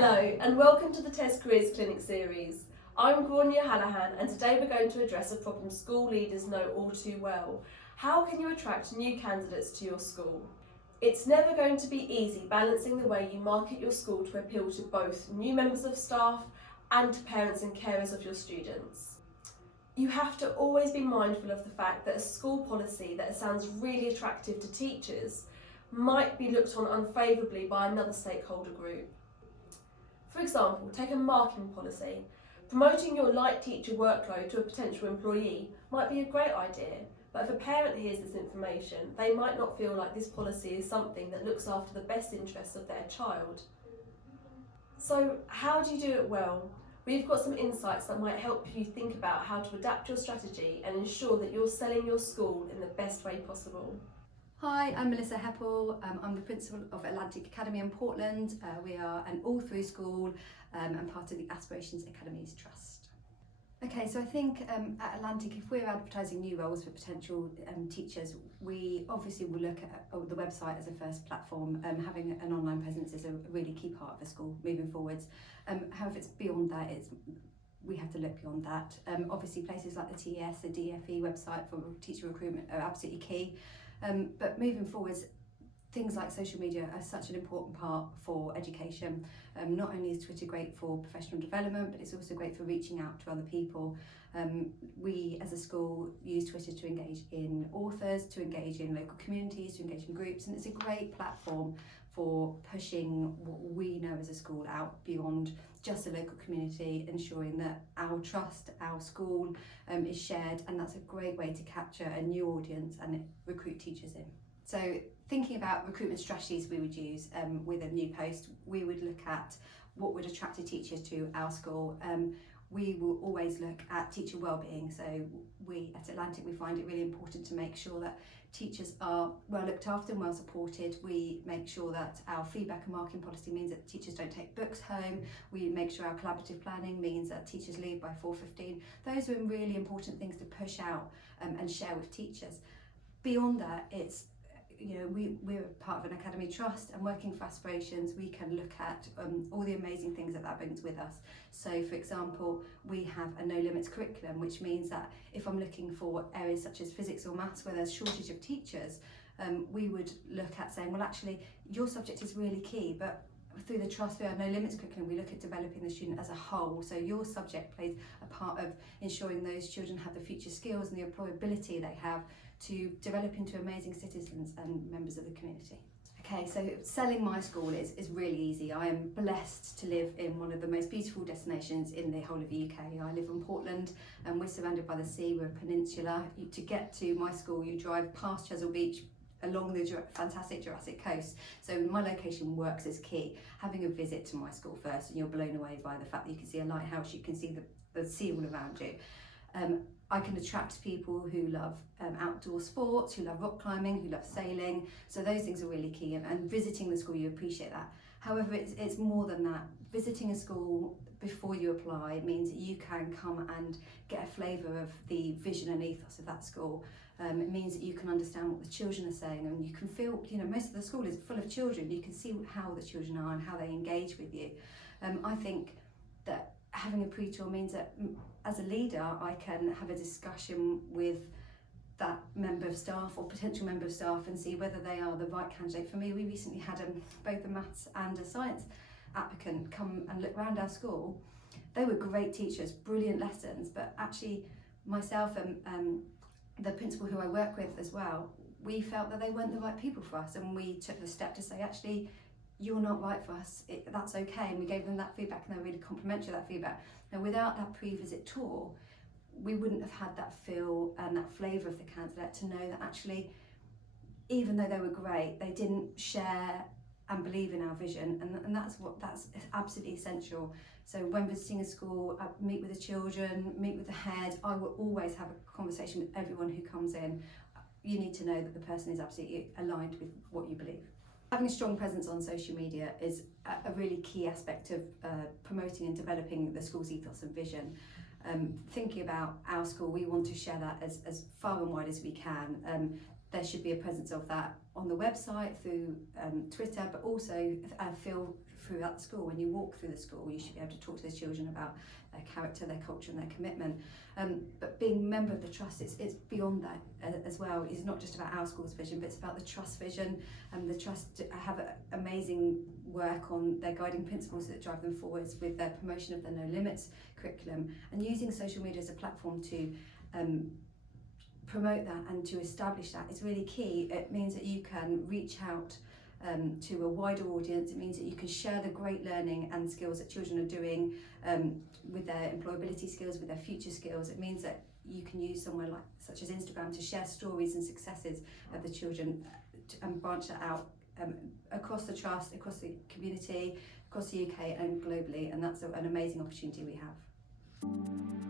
Hello and welcome to the TES Careers Clinic series. I'm Grania Hallahan and today we're going to address a problem school leaders know all too well. How can you attract new candidates to your school? It's never going to be easy balancing the way you market your school to appeal to both new members of staff and to parents and carers of your students. You have to always be mindful of the fact that a school policy that sounds really attractive to teachers might be looked on unfavourably by another stakeholder group. For example, take a marking policy. Promoting your light teacher workload to a potential employee might be a great idea, but if a parent hears this information, they might not feel like this policy is something that looks after the best interests of their child. So how do you do it well? We've got some insights that might help you think about how to adapt your strategy and ensure that you're selling your school in the best way possible. Hi, I'm Melissa Heppel. I'm the principal of Atlantic Academy in Portland. We are an all-through school and part of the Aspirations Academies Trust. Okay, so I think at Atlantic, if we're advertising new roles for potential teachers, we obviously will look at the website as a first platform. Having an online presence is a really key part of the school moving forwards. However, it's beyond that. We have to look beyond that. Obviously, places like the TES, the DFE website for teacher recruitment are absolutely key. But moving forwards, things like social media are such an important part for education. Not only is Twitter great for professional development, but it's also great for reaching out to other people. We as a school use Twitter to engage in authors, to engage in local communities, to engage in groups, and it's a great platform for pushing what we know as a school out beyond just a local community, ensuring that our trust, our school is shared, and that's a great way to capture a new audience and recruit teachers in. So thinking about recruitment strategies we would use with a new post, we would look at what would attract teachers to our school. We will always look at teacher wellbeing. So we at Atlantic, we find it really important to make sure that teachers are well looked after and well supported. We make sure that our feedback and marking policy means that teachers don't take books home. We make sure our collaborative planning means that teachers leave by 4:15. Those are really important things to push out and share with teachers. Beyond that, it's we're part of an academy trust, and working for Aspirations, we can look at all the amazing things that brings with us. So for example, we have a no limits curriculum, which means that if I'm looking for areas such as physics or maths where there's shortage of teachers, we would look at saying, well, actually your subject is really key, but through the trust, through our no limits curriculum, we look at developing the student as a whole. So your subject plays a part of ensuring those children have the future skills and the employability they have to develop into amazing citizens and members of the community. Okay, so selling my school is really easy. I am blessed to live in one of the most beautiful destinations in the whole of the UK. I live in Portland and we're surrounded by the sea, we're a peninsula. To get to my school, you drive past Chesil Beach, along the fantastic Jurassic Coast. So my location works as key. Having a visit to my school first, and you're blown away by the fact that you can see a lighthouse, you can see the sea all around you. I can attract people who love outdoor sports, who love rock climbing, who love sailing. So those things are really key, and visiting the school, you appreciate that. However, it's more than that. Visiting a school before you apply means that you can come and get a flavour of the vision and ethos of that school. It means that you can understand what the children are saying, and you can feel, most of the school is full of children. You can see how the children are and how they engage with you. I think that having a pre-tour means that as a leader, I can have a discussion with that member of staff or potential member of staff and see whether they are the right candidate for me. We recently had both a maths and a science applicant come and look around our school. They were great teachers, brilliant lessons, but actually myself and the principal who I work with as well, we felt that they weren't the right people for us, and we took the step to say, actually, you're not right for us, that's okay. And we gave them that feedback, and they were really complimentary of that feedback. Now, without that pre-visit tour, we wouldn't have had that feel and that flavour of the candidate to know that actually, even though they were great, they didn't share and believe in our vision, and that's absolutely essential. So when visiting a school, I meet with the children, meet with the head, I will always have a conversation with everyone who comes in. You need to know that the person is absolutely aligned with what you believe. Having a strong presence on social media is a really key aspect of promoting and developing the school's ethos and vision. Thinking about our school, we want to share that as far and wide as we can. there should be a presence of that on the website, through Twitter, but also feel throughout the school. When you walk through the school, you should be able to talk to those children about their character, their culture and their commitment. But being a member of the trust, it's beyond that as well. It's not just about our school's vision, but it's about the trust vision. The trust have amazing work on their guiding principles that drive them forwards with their promotion of the No Limits curriculum, and using social media as a platform to promote that and to establish that is really key. It means that you can reach out to a wider audience. It means that you can share the great learning and skills that children are doing with their employability skills, with their future skills. It means that you can use somewhere such as Instagram to share stories and successes of the children and branch that out across the trust, across the community, across the UK and globally, and that's an amazing opportunity we have.